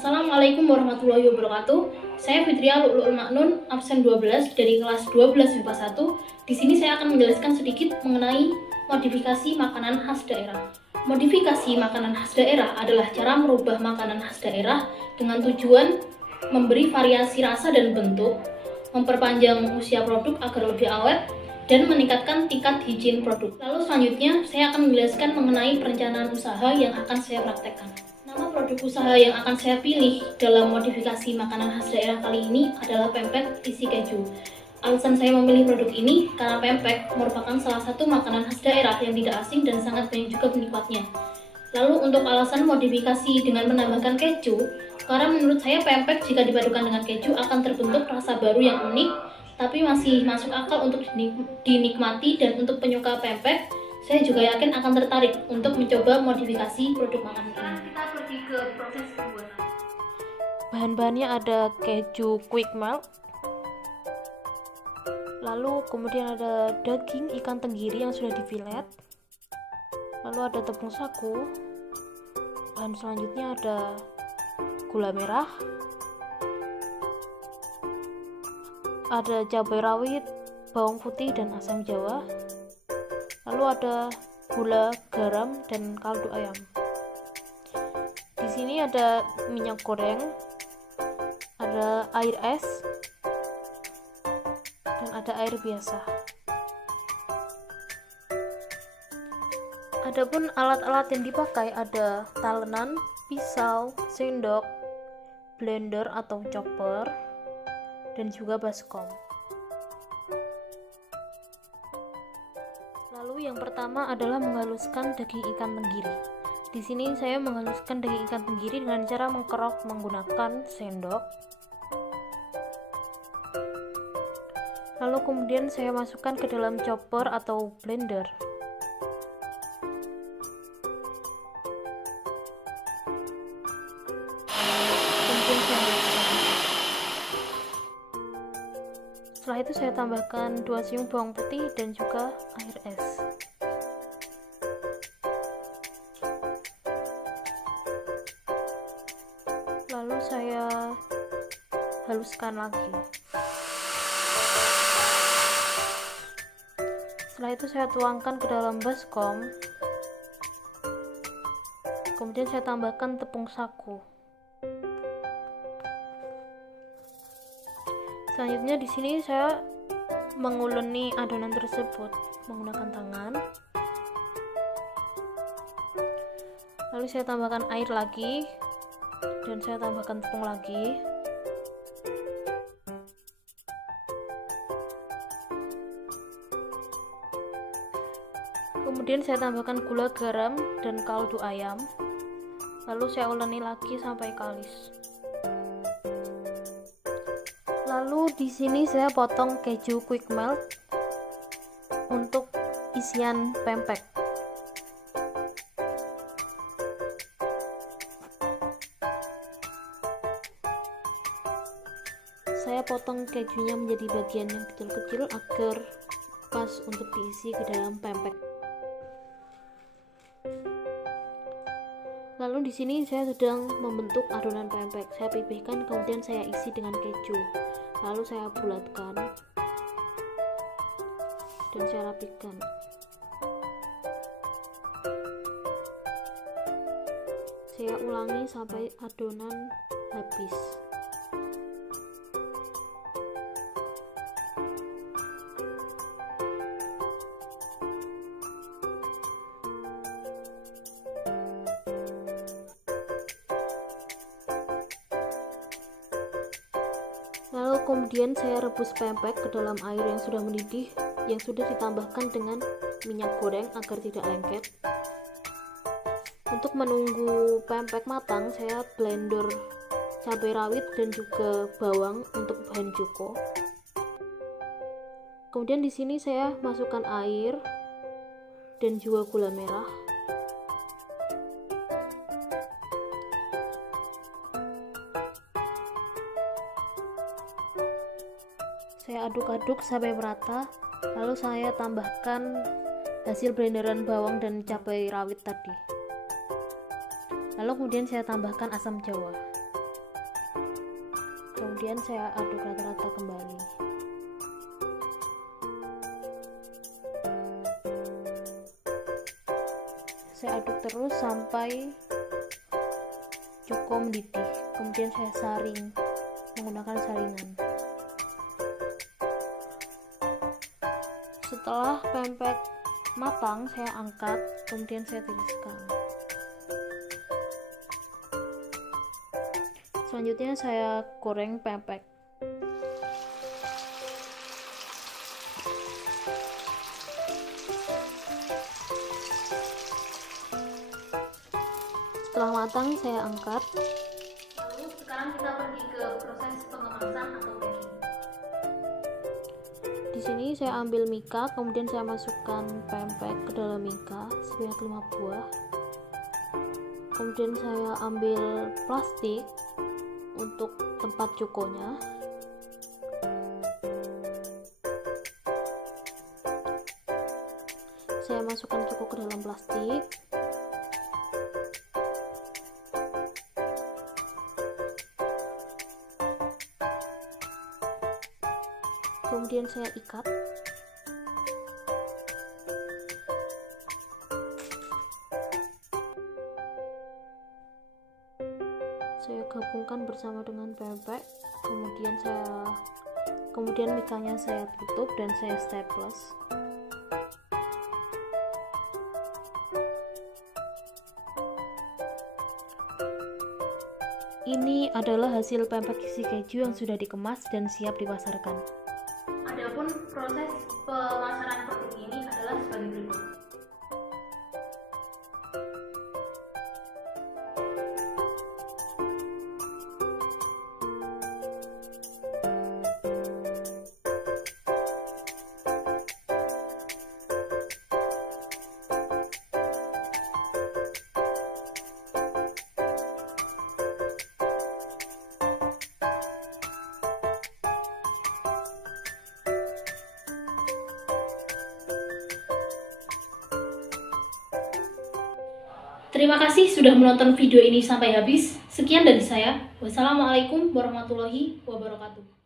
Assalamualaikum warahmatullahi wabarakatuh. Saya Fitria Lu'lu'ul Maknun, absen 12 dari kelas 12 MIPA 1. Di sini saya akan menjelaskan sedikit mengenai modifikasi makanan khas daerah. Modifikasi makanan khas daerah adalah cara merubah makanan khas daerah dengan tujuan memberi variasi rasa dan bentuk, memperpanjang usia produk agar lebih awet, dan meningkatkan tingkat higien produk. Lalu selanjutnya saya akan menjelaskan mengenai perencanaan usaha yang akan saya praktekkan. Nama produk usaha yang akan saya pilih dalam modifikasi makanan khas daerah kali ini adalah pempek isi keju. Alasan saya memilih produk ini karena pempek merupakan salah satu makanan khas daerah yang tidak asing dan sangat banyak juga penikmatnya. Lalu untuk alasan modifikasi dengan menambahkan keju, karena menurut saya pempek jika dipadukan dengan keju akan terbentuk rasa baru yang unik, tapi masih masuk akal untuk dinikmati, dan untuk penyuka pempek, saya juga yakin akan tertarik untuk mencoba modifikasi produk makanan ini. Kita pergi ke proses pembuatan. Bahan-bahannya ada keju quick melt, lalu kemudian ada daging ikan tenggiri yang sudah difilet, lalu ada tepung sagu, bahan selanjutnya ada gula merah, ada cabai rawit, bawang putih dan asam jawa, lalu ada gula, garam dan kaldu ayam. Di sini ada minyak goreng, ada air es, dan ada air biasa. Adapun alat-alat yang dipakai ada talenan, pisau, sendok, blender atau chopper, dan juga baskom. Lalu yang pertama adalah menghaluskan daging ikan tenggiri. Di sini saya menghaluskan daging ikan tenggiri dengan cara mengkerok menggunakan sendok. Lalu kemudian saya masukkan ke dalam chopper atau blender. Kemudian saya haluskan. Setelah itu saya tambahkan 2 siung bawang putih dan juga air es. Lalu saya haluskan lagi. Setelah itu saya tuangkan ke dalam baskom. Kemudian saya tambahkan tepung sagu. Selanjutnya di sini saya menguleni adonan tersebut menggunakan tangan. Lalu saya tambahkan air lagi dan saya tambahkan tepung lagi. Kemudian saya tambahkan gula, garam dan kaldu ayam. Lalu saya uleni lagi sampai kalis. Lalu di sini saya potong keju quick melt untuk isian pempek. Saya potong kejunya menjadi bagian yang kecil-kecil agar pas untuk diisi ke dalam pempek. Lalu di sini saya sedang membentuk adonan pempek. Saya pipihkan, kemudian saya isi dengan keju. Lalu saya bulatkan dan saya rapikan. Saya ulangi sampai adonan habis. Lalu kemudian saya rebus pempek ke dalam air yang sudah mendidih, yang sudah ditambahkan dengan minyak goreng agar tidak lengket. Untuk menunggu pempek matang, saya blender cabai rawit dan juga bawang untuk bahan cuko. Kemudian di sini saya masukkan air dan juga gula merah. Saya aduk-aduk sampai merata, lalu saya tambahkan hasil blenderan bawang dan cabai rawit tadi. Lalu kemudian saya tambahkan asam jawa. kemudian saya aduk rata-rata kembali. Saya aduk terus sampai cuko mendidih, kemudian saya saring menggunakan saringan. Setelah pempek matang, saya angkat, kemudian saya tiriskan. Selanjutnya saya goreng pempek. Setelah matang, saya angkat. Lalu sekarang kita pergi ke proses pengemasan atau packing. Di sini saya ambil mika, kemudian saya masukkan pempek ke dalam mika sebanyak 5 buah. Kemudian saya ambil plastik untuk tempat cukonya. Saya masukkan cuko ke dalam plastik. Kemudian saya ikat. Saya gabungkan bersama dengan pempek, kemudian mikanya saya tutup dan saya staples. Ini adalah hasil pempek isi keju yang sudah dikemas dan siap dipasarkan. Adapun proses pemasaran produk ini adalah sebagai berikut. Terima kasih sudah menonton video ini sampai habis. Sekian dari saya. Wassalamualaikum warahmatullahi wabarakatuh.